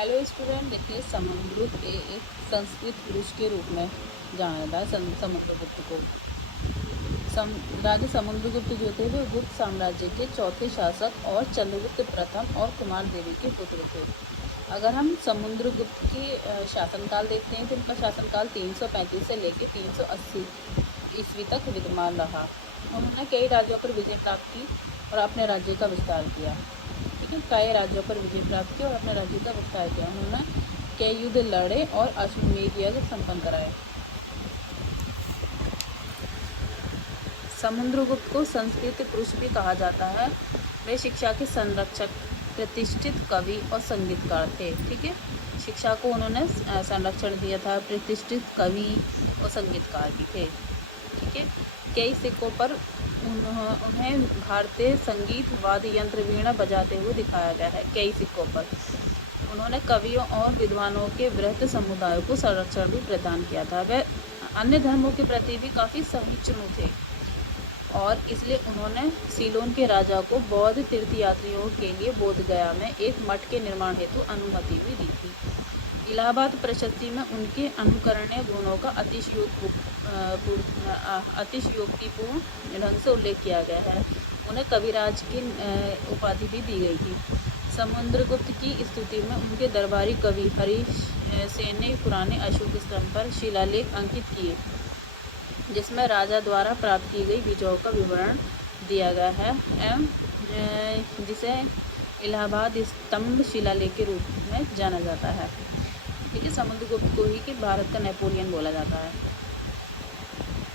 Hello student, देखिए समुद्रगुप्त एक संस्कृत पुरुष के रूप में जाना जाता है। समुद्रगुप्त को राजा समुद्रगुप्त जो थे वे गुप्त साम्राज्य के चौथे शासक और चंद्रगुप्त प्रथम और कुमार देवी के पुत्र थे। अगर हम समुद्रगुप्त के शासनकाल देखते हैं तो उनका शासनकाल 335 से लेकर 380 ईस्वी तक विद्यमान रहा। उन्होंने कई राज्यों पर विजय प्राप्त की और अपने राज्य का विस्तार किया। ठीक है, कई राज्यों पर विजय प्राप्त किया और अपने राज्य का विस्तार किया। उन्होंने कई युद्ध लड़े और अश्वमेध यज्ञ संपन्न कराए। समुद्रगुप्त को संस्कृत पुरुष भी कहा जाता है। वे शिक्षा के संरक्षक, प्रतिष्ठित कवि और संगीतकार थे। ठीक है, शिक्षा को उन्होंने संरक्षण दिया था, प्रतिष्ठित कवि और संगीतकार भी थे। ठीक है, कई सिक्कों पर उन्हें भारतीय संगीत वाद्य यंत्र वीणा बजाते हुए दिखाया गया है। कई सिक्कों पर उन्होंने कवियों और विद्वानों के वृहत समुदाय को संरक्षण भी प्रदान किया था। वे अन्य धर्मों के प्रति भी काफ़ी सहिष्णु थे और इसलिए उन्होंने सीलोन के राजा को बौद्ध तीर्थयात्रियों के लिए बोधगया में एक मठ के निर्माण हेतु अनुमति भी दी थी। इलाहाबाद प्रशस्ति में उनके अनुकरणीय गुणों का अतिशयोक्तिपूर्ण ढंग से उल्लेख किया गया है। उन्हें कविराज की उपाधि भी दी गई थी। समुद्रगुप्त की स्तुति में उनके दरबारी कवि हरीश सेन ने पुराने अशोक स्तंभ पर शिलालेख अंकित किए, जिसमें राजा द्वारा प्राप्त की गई विजयों का विवरण दिया गया है एवं जिसे इलाहाबाद स्तंभ शिलालेख के रूप में जाना जाता है। ठीक है, समुद्रगुप्त को ही कि भारत का नेपोलियन बोला जाता है।